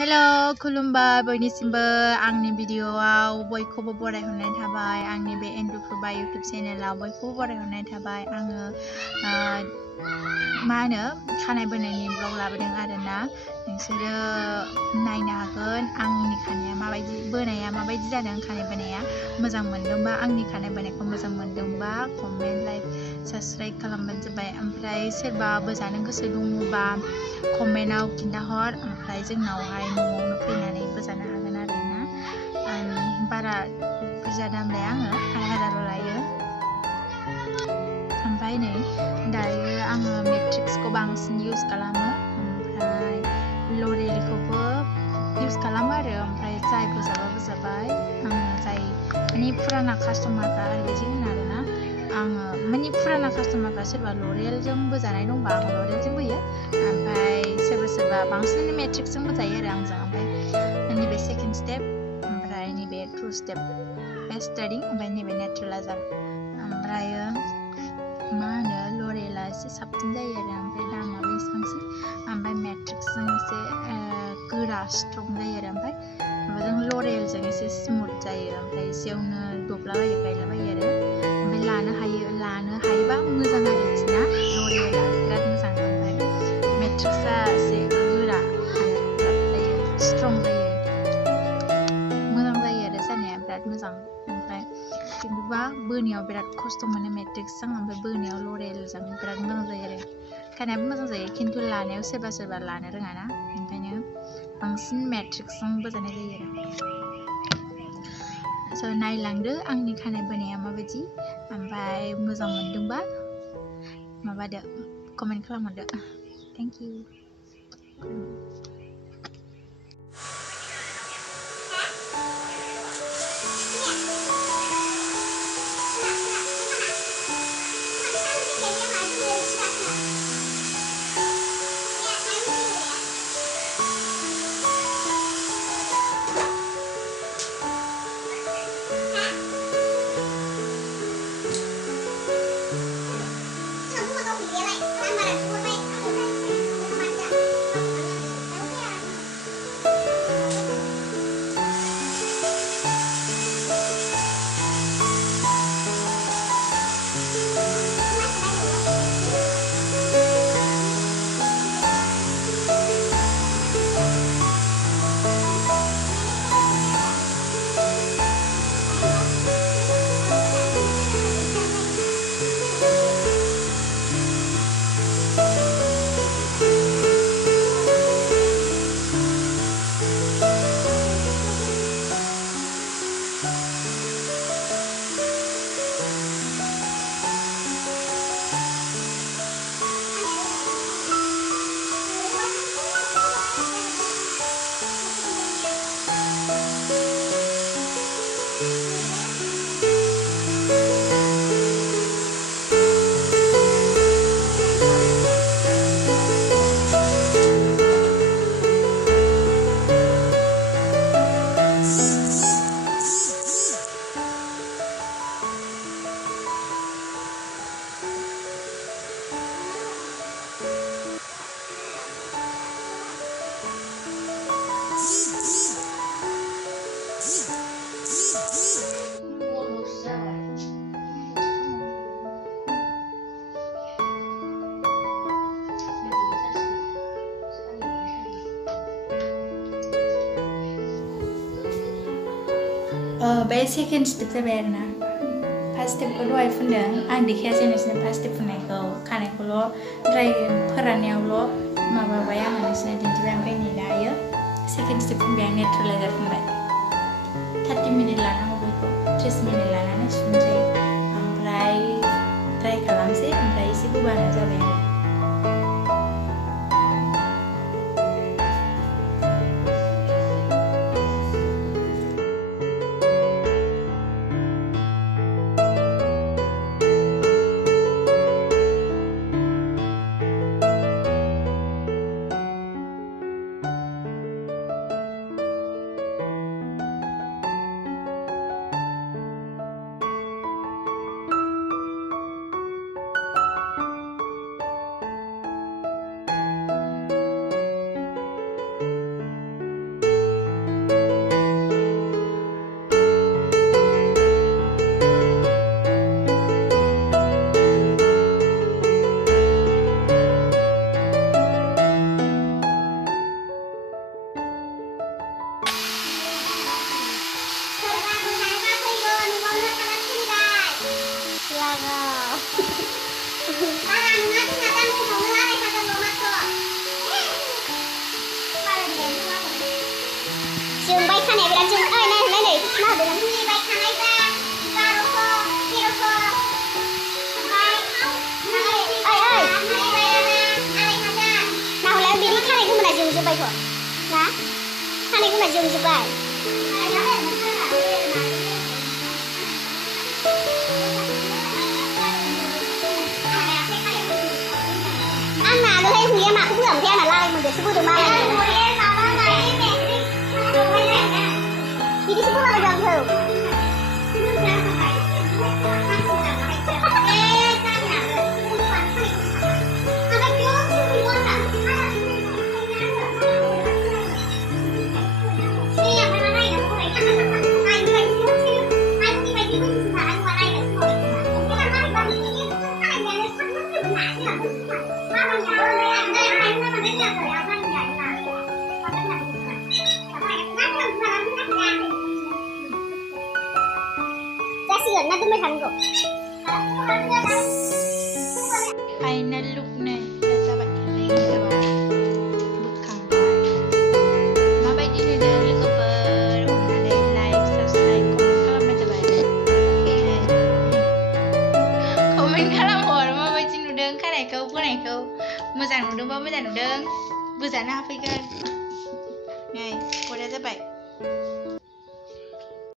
Hello खुलुमबाय बयनिसिमबो आंनि भिडिअआव बयखौबो बरायहरनाय थाबाय आंनि बे एन्डुफ्रुबा इउटुब चेनेलाव बयखौबो बरायहरनाय थाबाय आङो मा होनो खानाय बोनायनि ब्लग लाबोदों आरोना नोंसोरो नायनो हागोन आंनि खानाया माबायदि बोनाया माबायदि जादों खानाय बोनाया मोजां मोनदोंबा आंनि खानाय बोनायखौ मोजां मोनदोंबा कमेन्ट लाइक साबस्क्राइब खालामबानो जाबाय ओमफ्राय सोरबा बोजानो गोसो दङबा कमेन्टआव खिन्थाहर ओमफ्राय जोंनावहाय न'आवनो फैनानै बोजानो हागोन आरोना बारा बुरजा दाम लाया आङो 8,000 लायो ओमफ्राय नै दायो आङो मेट्रिक्सखौ बांसिन इउज खालामो ओमफ्राय लरेलखौबो इउज खालामो आरो ओमफ्राय जाय बोजाबाय आङो जाय माने फुराना कास्टमारफ्रा ओरैबायदि होनो आरोना आङो माने फुराना कास्टमारफ्रा सोरबा लरेलजों बोजानाय दंबा आङो लरेलजों बोयो ओमफ्राय सोरबा बांसिन मेट्रिक्सजों बोजायो आरो आंजों ओमफ्राय नैबे सेकेन्ड स्टेप ओमफ्राय नैबे टु स्टेप बे स्टार्टिं ओमफ्राय नैबे नेचुरेलाइजार ओमफ्रायो मा होनो लरेला एसे साबसिन जायो आरो ओमफ्राय दामाबो एसे बांसिन ओमफ्राय मेट्रिक्सजों एसे गोरा स्ट्रं जायो आरो ओमफ्राय माबाजों लरेलजों एसे स्मुथ जायो ओमफ्राय एसेयावनो दबलाबायो बायलाबायो आरो ओमफ्राय लानो हायोबा मोजां आरोखि ना लरेला बिराद मोजां ओमफ्राय मेट्रिक्सआ एसे गोरा जायो स्ट्रं जायो मोजां जायो आरो जानाया बिराद मोजां ओमफ्राय खिन्थुबा बोनायाव बिराद खस्थ' मोनो मेट्रिक्सजों ओमफ्राय बोनायाव लरेलजों बिराद मोजां जायो आरो खानायाबो मोजां जायो खिन्थु लानायाव सोरबा लानो रोङा ना ओंखायनो बांसिन मेट्रिक्सजों बोजानाय जायो आरो स' नायलांदो आंनि खानाय बोनाया माबायदि ओमफ्राय मोजां मोनदोंबा माबादो कमेन्ट खालामहरदो थेंक इउ बे सेकेन्ड स्टेप जाबाय आरोना फार्स्ट स्टेपखौ दहाय फुनदों आं देखायासै नोंसिनो फार्स्ट स्टेप फुननायखौ खानायखौल' ड्राइ फोराननायावल' माबाबाय आङो नोंसिनो दिन्थिबाय ओमफ्राय नै दायो सेकेन्ड स्टेप फुनबाय आं नेचुरेलाइजार फुनबाय 30 मिनिट लानांगौ बेखौ 30 मिनिट लानानै सुनोसै ओमफ्राय ड्राइ खालामसै ओमफ्राय एसे गोबानो जाबाय आरो menjumpai. Anak lu hay huya mak cũng làm theo là lai mình để sebut rumah lagi. Jadi sebut apa jam tu? Nanti mới thành rồi. Final look này là sao bạn thấy là bức khẳng mà bây giờ là lưu bờ ở đây like subscribe comment các bạn bây giờ comment khá là hồn mà bây giờ đơn cái này câu bữa này câu mà giảng được bao mới giảng được đơn vừa giảng nào phải gần này cô đã rất vậy